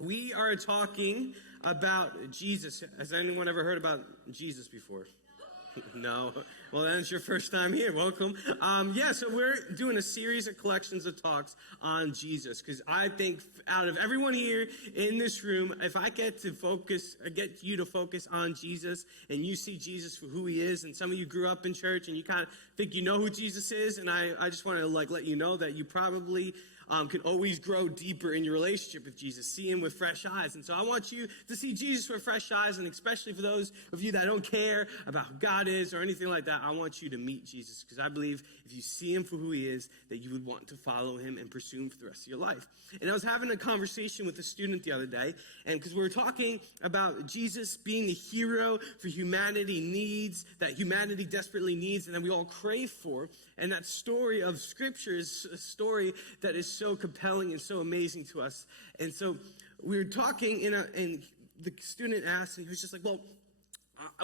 We are talking about Jesus. Has anyone ever heard about Jesus before? No. Well, that's your first time here. Welcome. So we're doing a series of collections of talks on Jesus, because I think out of everyone here in this room, if I get you to focus on Jesus, and you see Jesus for who he is, and some of you grew up in church and you kind of think you know who Jesus is, and I just want to let you know that you probably can always grow deeper in your relationship with Jesus, see him with fresh eyes. And so I want you to see Jesus with fresh eyes, and especially for those of you that don't care about who God is or anything like that, I want you to meet Jesus, because I believe if you see him for who he is, that you would want to follow him and pursue him for the rest of your life. And I was having a conversation with a student the other day, and because we were talking about Jesus being a hero for humanity needs, that humanity desperately needs, and that we all crave for. And that story of Scripture is a story that is so compelling and so amazing to us. And so we were talking, and the student asked, and he was just like, well,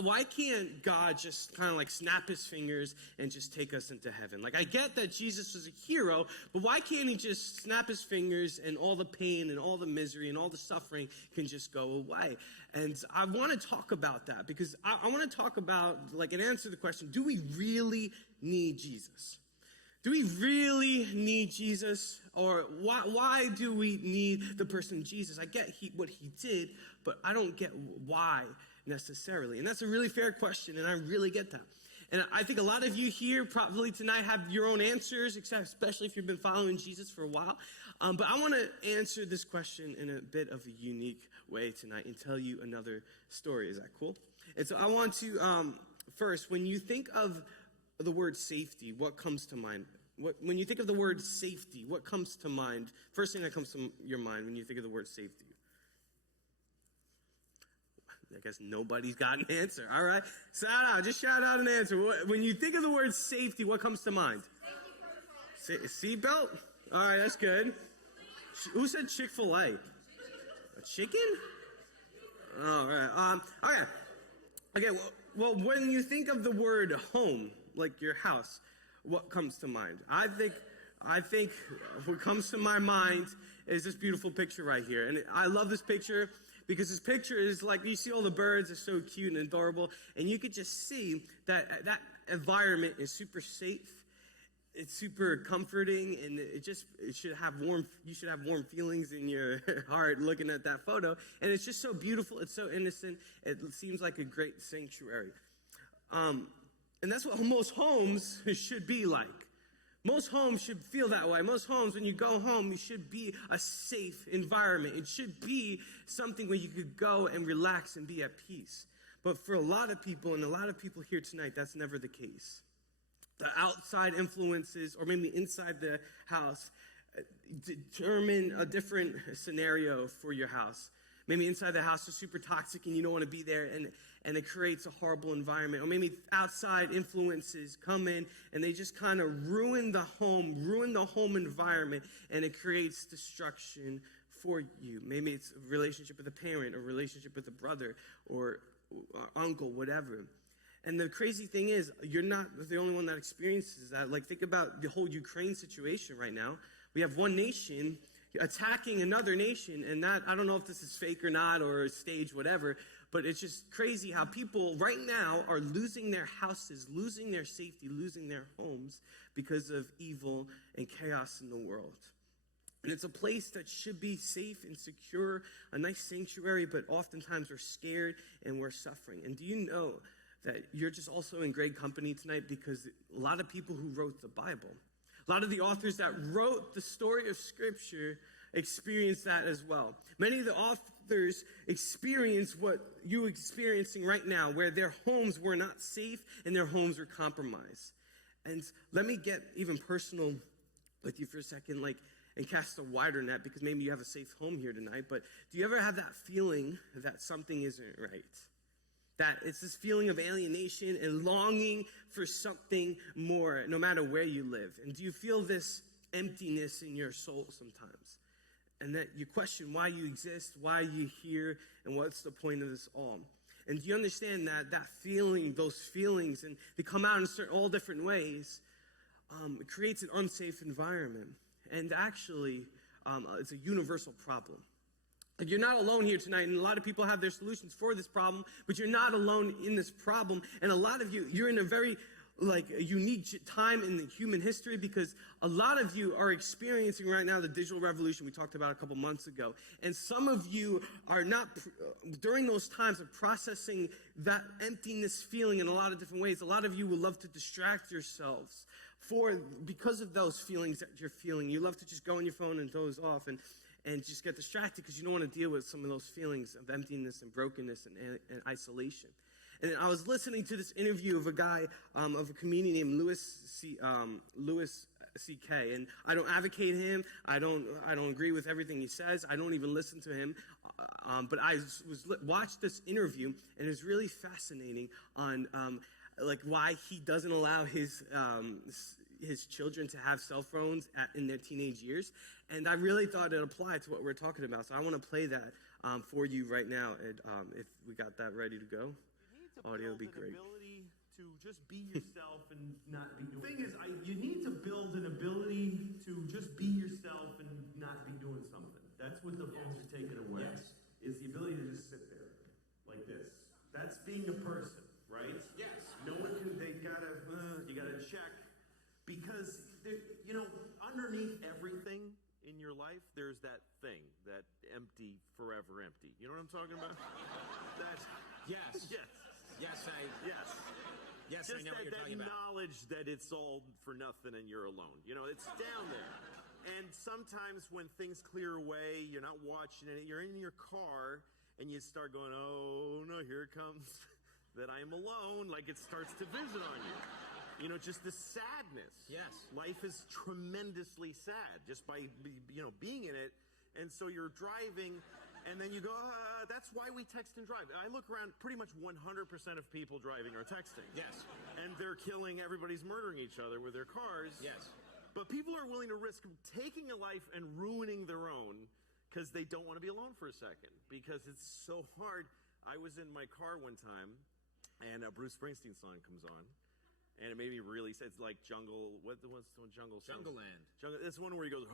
why can't God just kind of snap his fingers and just take us into heaven? I get that Jesus was a hero, but why can't he just snap his fingers and all the pain and all the misery and all the suffering can just go away? And I want to talk about that, because I want to talk about, and answer the question, do we really need Jesus? Do we really need Jesus? Or why do we need the person Jesus? I get what he did, but I don't get why necessarily. And that's a really fair question, and I really get that. And I think a lot of you here probably tonight have your own answers, especially if you've been following Jesus for a while. But I want to answer this question in a bit of a unique way tonight and tell you another story. Is that cool? And so I want to, first, when you think of the word safety, what comes to mind? When you think of the word safety, what comes to mind? First thing that comes to your mind when you think of the word safety. I guess nobody's got an answer. All right. Just shout out an answer. When you think of the word safety, what comes to mind? Seatbelt? All right, that's good. Who said Chick-fil-A? A chicken? All right. Okay, well, when you think of the word home, like your house, what comes to mind? I think what comes to my mind is this beautiful picture right here. And I love this picture because this picture is you see all the birds, they're so cute and adorable, and you could just see that environment is super safe. It's super comforting, and you should have warm feelings in your heart looking at that photo. And it's just so beautiful. It's so innocent. It seems like a great sanctuary. And that's what most homes should be like. Most homes should feel that way. Most homes, when you go home, it should be a safe environment. It should be something where you could go and relax and be at peace. But for a lot of people, and a lot of people here tonight, that's never the case. The outside influences, or maybe inside the house, determine a different scenario for your house. Maybe inside the house is super toxic and you don't want to be there, and it creates a horrible environment. Or maybe outside influences come in and they just kind of ruin the home environment, and it creates destruction for you. Maybe it's a relationship with a parent, or a relationship with a brother or uncle, whatever. And the crazy thing is, you're not the only one that experiences that. Think about the whole Ukraine situation right now. We have one nation attacking another nation, and that, I don't know if this is fake or not, or staged, whatever, but it's just crazy how people right now are losing their houses, losing their safety, losing their homes because of evil and chaos in the world. And it's a place that should be safe and secure, a nice sanctuary, but oftentimes we're scared and we're suffering. And do you know that you're just also in great company tonight, because a lot of people who wrote the Bible, a lot of the authors that wrote the story of Scripture experienced that as well. Many of the authors experienced what you're experiencing right now, where their homes were not safe and their homes were compromised. And let me get even personal with you for a second, and cast a wider net, because maybe you have a safe home here tonight, but do you ever have that feeling that something isn't right? That it's this feeling of alienation and longing for something more, no matter where you live. And do you feel this emptiness in your soul sometimes? And that you question why you exist, why you're here, and what's the point of this all? And do you understand that feeling, those feelings, and they come out in all different ways, it creates an unsafe environment. And actually, it's a universal problem. Like, you're not alone here tonight, and a lot of people have their solutions for this problem, but you're not alone in this problem. And a lot of you, you're in a very a unique time in the human history, because a lot of you are experiencing right now the digital revolution we talked about a couple months ago. And some of you are not, during those times of processing that emptiness feeling in a lot of different ways. A lot of you will love to distract yourselves because of those feelings that you're feeling. You love to just go on your phone and doze off and just get distracted because you don't want to deal with some of those feelings of emptiness and brokenness and isolation. And I was listening to this interview of a guy, of a comedian named Louis C.K. And I don't advocate him. I don't agree with everything he says. I don't even listen to him. But I watched this interview, and it's really fascinating on why he doesn't allow his children to have cell phones in their teenage years. And I really thought it applied to what we're talking about. So I want to play that for you right now. And if we got that ready to go. Audio would be great. Ability to just be yourself and not be doing. The thing is, you need to build an ability to just be yourself and not be doing something. That's what the phones are taking away. Yes. Is the ability to just sit there like this. That's being a person, right? Yes. No one can. You gotta check, because underneath everything in your life, there's that thing, that empty, forever empty. You know what I'm talking about? Yes. Yes. Yes, Just I know what you're talking that about. knowledge that it's all for nothing and you're alone. It's down there. And sometimes when things clear away, you're not watching it, you're in your car, and you start going, oh, no, here it comes, that I'm alone. Like, it starts to visit on you. Just the sadness. Yes. Life is tremendously sad just by, being in it. And so you're driving, and then you go, that's why we text and drive. I look around, pretty much 100% of people driving are texting. Yes. And they're killing, everybody's murdering each other with their cars. Yes. But people are willing to risk taking a life and ruining their own because they don't want to be alone for a second, because it's so hard. I was in my car one time, and a Bruce Springsteen song comes on, and it made me really sad. It's like Jungle, what's the Jungle song? Jungleland. That's one where he goes,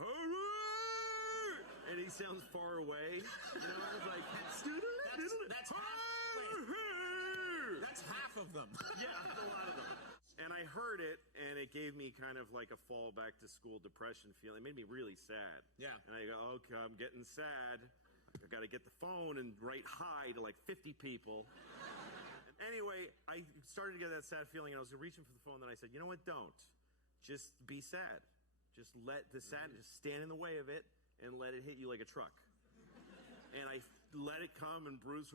and he sounds far away. It's like, that's half of them. Yeah, a lot of them. And I heard it, and it gave me kind of like a fall back to school depression feeling. It made me really sad. Yeah. And I go, okay, I'm getting sad. I got to get the phone and write hi to like 50 people. Anyway, I started to get that sad feeling, and I was reaching for the phone, and then I said, you know what, don't. Just be sad. Just let the sadness stand in the way of it, and let it hit you like a truck. And I let it come, and Bruce,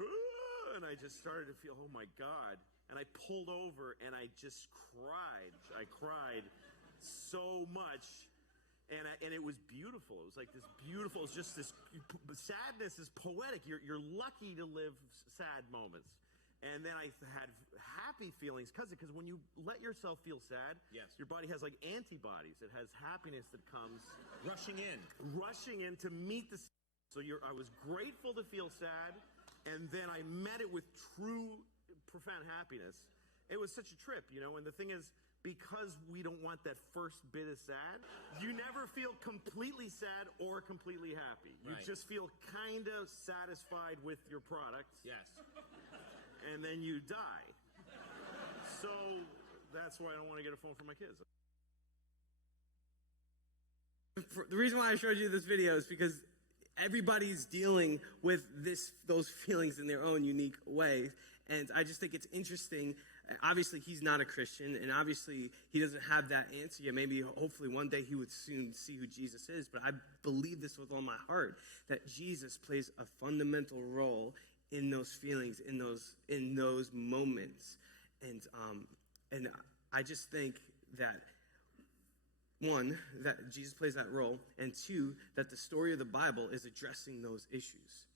and I just started to feel, oh my God. And I pulled over, and I just cried. I cried so much, and it was beautiful. It was like this beautiful, it's just this, sadness is poetic. You're lucky to live sad moments. And then I had happy feelings because when you let yourself feel sad, yes, your body has like antibodies. It has happiness that comes rushing in to meet the. So I was grateful to feel sad, and then I met it with true, profound happiness. It was such a trip, And the thing is, because we don't want that first bit of sad, you never feel completely sad or completely happy. You just feel kind of satisfied with your product. Yes. And then you die. So that's why I don't want to get a phone for my kids. The reason why I showed you this video is because everybody's dealing with those feelings in their own unique way. And I just think it's interesting. Obviously, he's not a Christian, and obviously, he doesn't have that answer yet. Maybe, hopefully, one day he would soon see who Jesus is. But I believe this with all my heart, that Jesus plays a fundamental role in those feelings, in those moments. And I just think that, one, that Jesus plays that role, and two, that the story of the Bible is addressing those issues.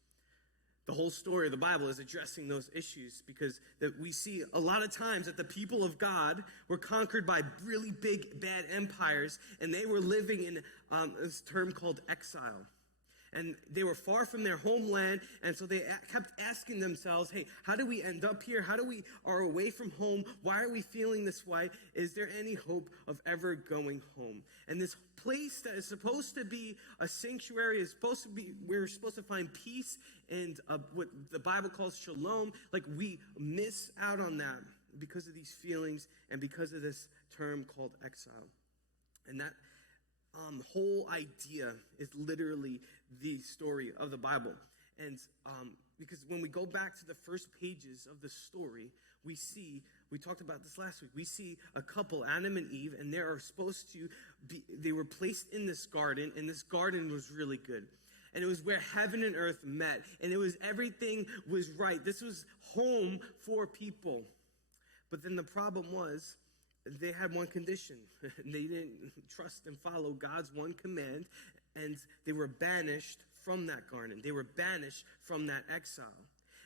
The whole story of the Bible is addressing those issues, because that we see a lot of times that the people of God were conquered by really big, bad empires, and they were living in this term called exile. And they were far from their homeland, and so they kept asking themselves, hey, how do we end up here? How do we are away from home? Why are we feeling this way? Is there any hope of ever going home? And this place that is supposed to be a sanctuary is supposed to be, we're supposed to find peace and what the Bible calls shalom. Like, we miss out on that because of these feelings and because of this term called exile. And that whole idea is literally the story of the Bible. And because when we go back to the first pages of the story, we talked about this last week, we see a couple, Adam and Eve, and they were placed in this garden, and this garden was really good. And it was where heaven and earth met, and everything was right. This was home for people. But then the problem was, they had one condition. They didn't trust and follow God's one command, and they were banished from that garden. They were banished from that exile.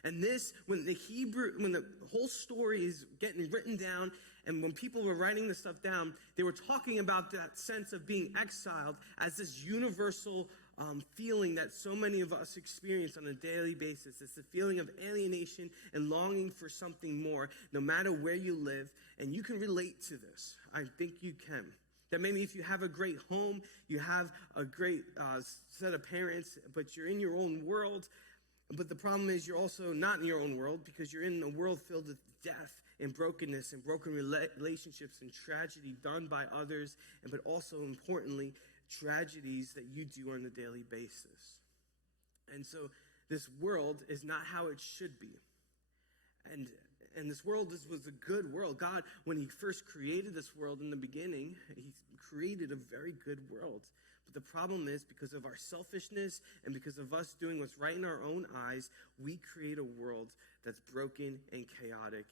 And this, when the whole story is getting written down, and when people were writing this stuff down, they were talking about that sense of being exiled as this universal feeling that so many of us experience on a daily basis. It's the feeling of alienation and longing for something more, no matter where you live. And you can relate to this. I think you can. That maybe if you have a great home, you have a great set of parents, but you're in your own world. But the problem is you're also not in your own world, because you're in a world filled with death and brokenness and broken relationships and tragedy done by others, but also, importantly, tragedies that you do on a daily basis. And so this world is not how it should be. And this world was a good world. God, when he first created this world in the beginning, he created a very good world. But the problem is, because of our selfishness and because of us doing what's right in our own eyes, we create a world that's broken and chaotic.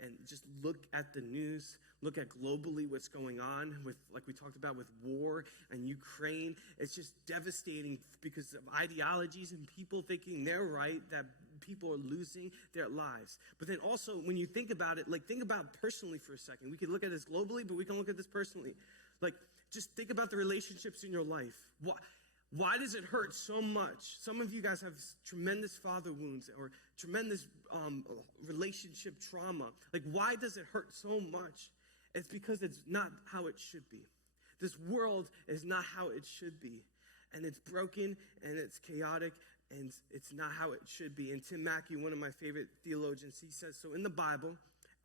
And just look at the news, look at globally what's going on with, like we talked about, with war and Ukraine. It's just devastating because of ideologies and people thinking they're right, that people are losing their lives. But then also, when you think about it, like, think about personally for a second. We can look at this globally, but we can look at this personally. Like, just think about the relationships in your life. Why does it hurt so much? Some of you guys have tremendous father wounds or tremendous relationship trauma. Like, why does it hurt so much? It's because it's not how it should be. This world is not how it should be. And it's broken and it's chaotic and it's not how it should be. And Tim Mackey, one of my favorite theologians, he says, so in the Bible,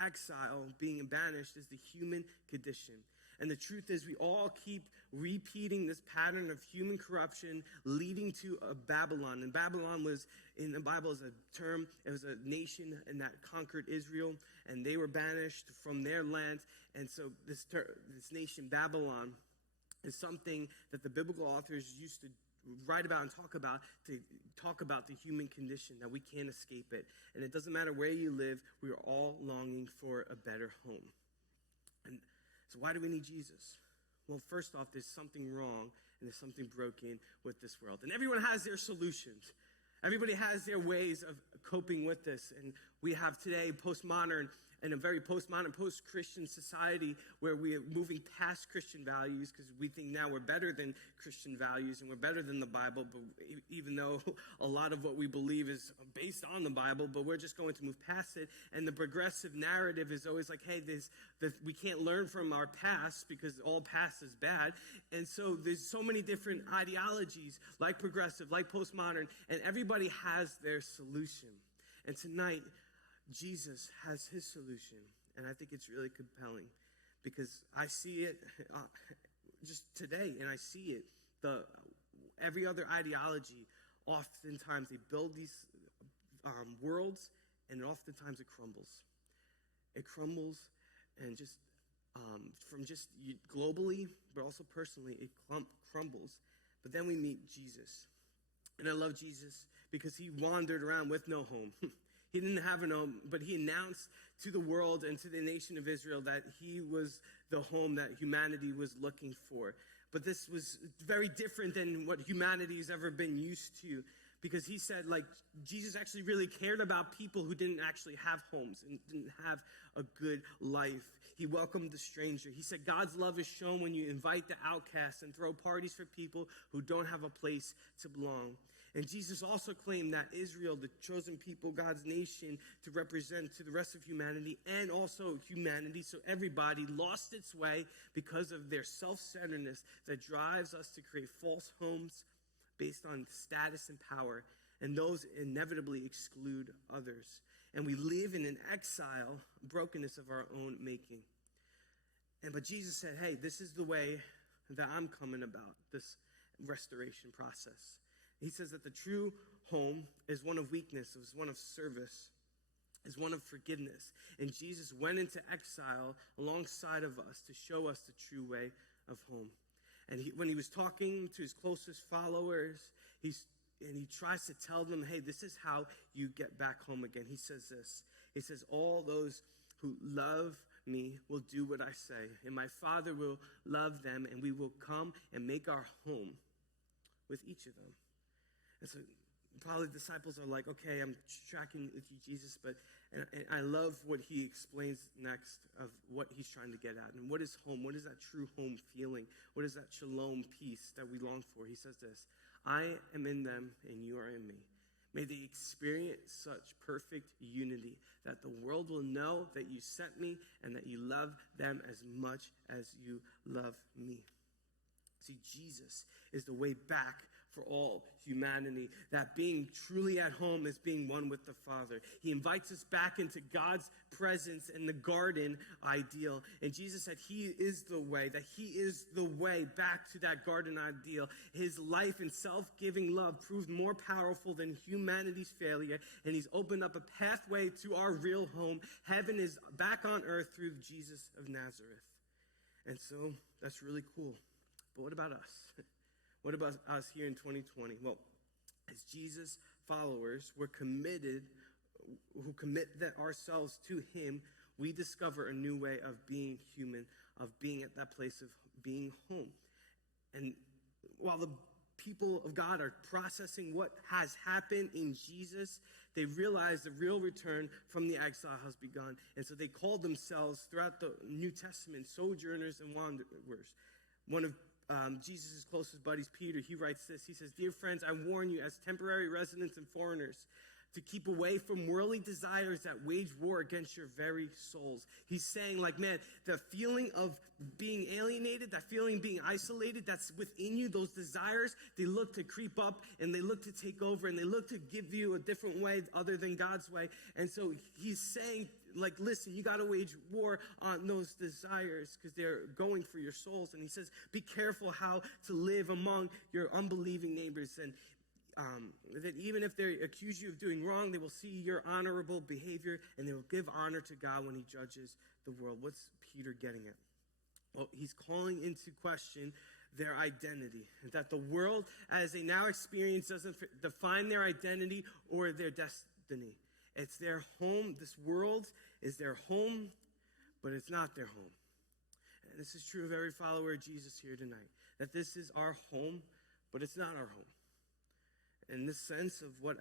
exile, being banished, is the human condition. And the truth is, we all keep repeating this pattern of human corruption leading to a Babylon. And Babylon was, in the Bible, is a term. It was a nation and that conquered Israel, and they were banished from their land. And so this nation, Babylon, is something that the biblical authors used to write about and talk about, to talk about the human condition, that we can't escape it. And it doesn't matter where you live, we are all longing for a better home. And so why do we need Jesus? Well, first off, there's something wrong and there's something broken with this world. And everyone has their solutions. Everybody has their ways of coping with this. And we have today postmodern and a very postmodern, post-Christian society where we are moving past Christian values because we think now we're better than Christian values and we're better than the Bible, but even though a lot of what we believe is based on the Bible, but we're just going to move past it. And the progressive narrative is always like, hey, we can't learn from our past because all past is bad. And so there's so many different ideologies, like progressive, like postmodern, and everybody has their solution. And tonight, Jesus has his solution, and I think it's really compelling because I see it just today, and I see it. Every other ideology, oftentimes they build these worlds, and oftentimes it crumbles. It crumbles, and just from just globally, but also personally, it crumbles. But then we meet Jesus, and I love Jesus because he wandered around with no home. He didn't have an home, but he announced to the world and to the nation of Israel that he was the home that humanity was looking for. But this was very different than what humanity has ever been used to, because he said, like, Jesus actually really cared about people who didn't actually have homes and didn't have a good life. He welcomed the stranger. He said God's love is shown when you invite the outcasts and throw parties for people who don't have a place to belong. And Jesus also claimed that Israel, the chosen people, God's nation, to represent to the rest of humanity and also humanity, so everybody lost its way because of their self-centeredness that drives us to create false homes based on status and power, and those inevitably exclude others. And we live in an exile, brokenness of our own making. But Jesus said, hey, this is the way that I'm coming about this restoration process. He says that the true home is one of weakness, is one of service, is one of forgiveness. And Jesus went into exile alongside of us to show us the true way of home. And when he was talking to his closest followers, he tries to tell them, hey, this is how you get back home again. He says this. He says, all those who love me will do what I say, and my Father will love them, and we will come and make our home with each of them. And so probably the disciples are like, okay, I'm tracking with you, Jesus, and I love what he explains next of what he's trying to get at. And what is home? What is that true home feeling? What is that shalom peace that we long for? He says this, I am in them and you are in me. May they experience such perfect unity that the world will know that you sent me and that you love them as much as you love me. See, Jesus is the way back for all humanity. That being truly at home is being one with the Father. He invites us back into God's presence in the garden ideal. And Jesus said he is the way, that he is the way back to that garden ideal. His life and self-giving love proved more powerful than humanity's failure. And he's opened up a pathway to our real home. Heaven is back on earth through Jesus of Nazareth. And so that's really cool. But what about us? What about us here in 2020? Well, as Jesus followers, we're committed, who commit ourselves to him, we discover a new way of being human, of being at that place of being home. And while the people of God are processing what has happened in Jesus, they realize the real return from the exile has begun. And so they called themselves, throughout the New Testament, sojourners and wanderers. One of Jesus' closest buddies, Peter, he writes this. He says, dear friends, I warn you as temporary residents and foreigners to keep away from worldly desires that wage war against your very souls. He's saying, like, man, the feeling of being alienated, that feeling of being isolated, that's within you, those desires, they look to creep up and they look to take over and they look to give you a different way other than God's way. And so he's saying, like, listen, you got to wage war on those desires because they're going for your souls. And he says, be careful how to live among your unbelieving neighbors. And that even if they accuse you of doing wrong, they will see your honorable behavior and they will give honor to God when he judges the world. What's Peter getting at? Well, he's calling into question their identity, that the world as they now experience doesn't define their identity or their destiny. It's their home. This world is their home, but it's not their home. And this is true of every follower of Jesus here tonight, that this is our home, but it's not our home. In this sense of what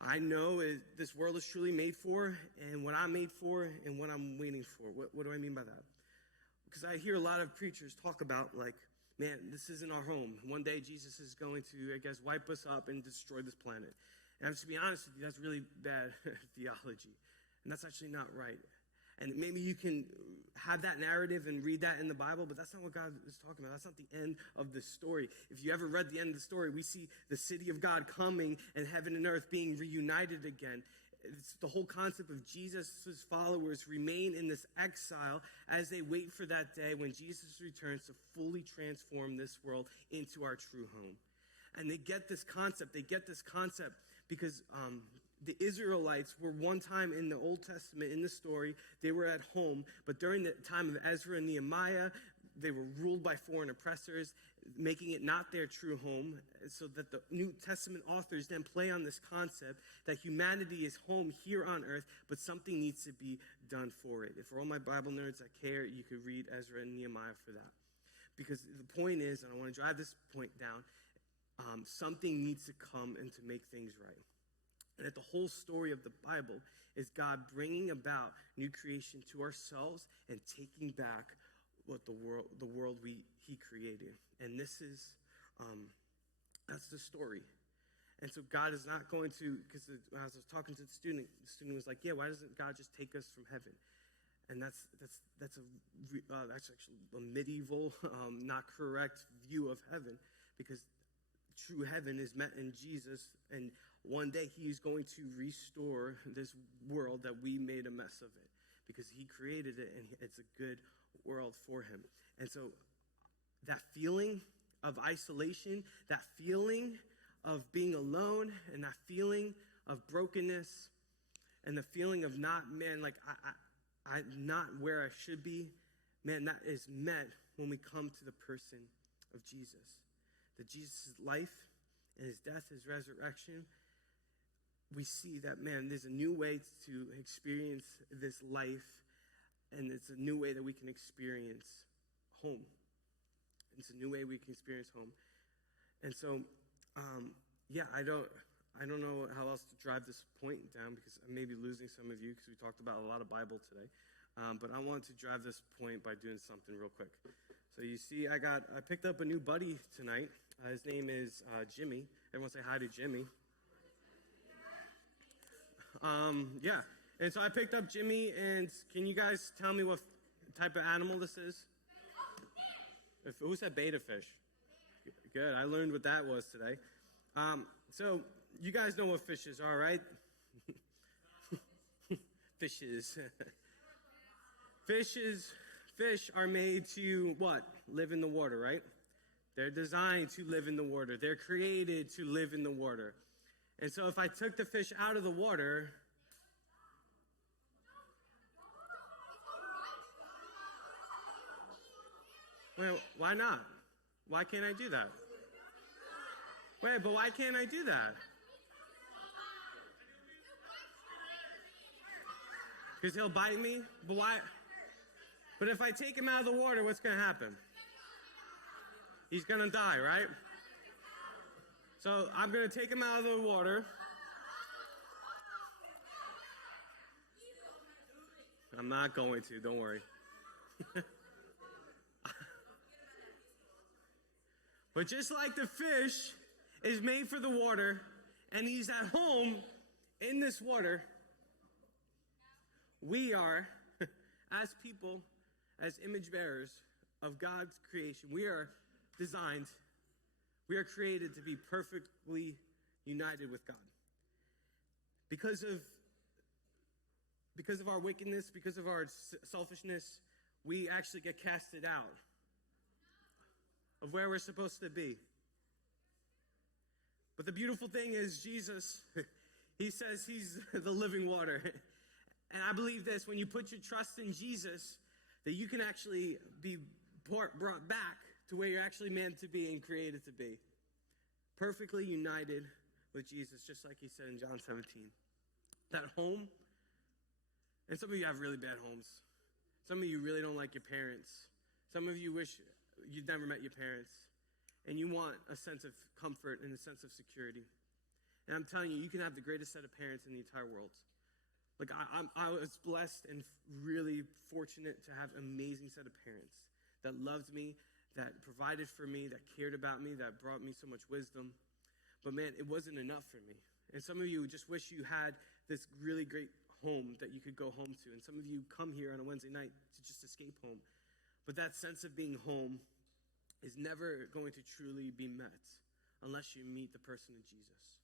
I know is this world is truly made for, and what I'm made for, and what I'm waiting for. What do I mean by that? Because I hear a lot of preachers talk about, like, man, this isn't our home. One day Jesus is going to, I guess, wipe us up and destroy this planet. And to be honest with you, that's really bad theology. And that's actually not right. And maybe you can have that narrative and read that in the Bible, but that's not what God is talking about. That's not the end of the story. If you ever read the end of the story, we see the city of God coming and heaven and earth being reunited again. It's the whole concept of Jesus' followers remain in this exile as they wait for that day when Jesus returns to fully transform this world into our true home. And they get this concept. Because the Israelites were one time in the Old Testament, in the story, they were at home. But during the time of Ezra and Nehemiah, they were ruled by foreign oppressors, making it not their true home. So that the New Testament authors then play on this concept that humanity is home here on earth, but something needs to be done for it. If for all my Bible nerds that care, you could read Ezra and Nehemiah for that. Because the point is, and I want to drive this point down, something needs to come and to make things right. And that the whole story of the Bible is God bringing about new creation to ourselves and taking back what the world he created. And this is, that's the story. And so God is not going to, because I was talking to the student was like, yeah, why doesn't God just take us from heaven? And that's actually a medieval, not correct view of heaven, because true heaven is met in Jesus, and one day he's going to restore this world that we made a mess of it, because he created it, and it's a good world for him. And so that feeling of isolation, that feeling of being alone, and that feeling of brokenness, and the feeling of not, man, like I'm not where I should be, man, that is met when we come to the person of Jesus. That Jesus' life and his death, his resurrection, we see that, man, there's a new way to experience this life, and it's a new way that we can experience home. It's a new way we can experience home. And so, I don't know how else to drive this point down, because I may be losing some of you because we talked about a lot of Bible today. But I wanted to drive this point by doing something real quick. So you see, I picked up a new buddy tonight. His name is Jimmy. Everyone say hi to Jimmy. And so I picked up Jimmy, and can you guys tell me what type of animal this is? Who said beta fish? Good, I learned what that was today. So you guys know what fishes are, right? Fishes. Fish are made to what? Live in the water, right? They're designed to live in the water. They're created to live in the water. And so if I took the fish out of the water, well, why not? Why can't I do that? Wait, but why can't I do that? Because he'll bite me? But why? But if I take him out of the water, what's going to happen? He's going to die, right? So I'm going to take him out of the water. I'm not going to, don't worry. But just like the fish is made for the water, and he's at home in this water, we are, as people, as image bearers of God's creation, we are designed, we are created to be perfectly united with God. Because of our wickedness, because of our selfishness, we actually get casted out of where we're supposed to be. But the beautiful thing is Jesus, he says he's the living water. And I believe this, when you put your trust in Jesus, that you can actually be brought back to where you're actually meant to be and created to be. Perfectly united with Jesus, just like he said in John 17. That home, and some of you have really bad homes. Some of you really don't like your parents. Some of you wish you'd never met your parents. And you want a sense of comfort and a sense of security. And I'm telling you, you can have the greatest set of parents in the entire world. Like, I was blessed and really fortunate to have an amazing set of parents that loved me, that provided for me, that cared about me, that brought me so much wisdom. But man, it wasn't enough for me. And some of you just wish you had this really great home that you could go home to. And some of you come here on a Wednesday night to just escape home. But that sense of being home is never going to truly be met unless you meet the person of Jesus.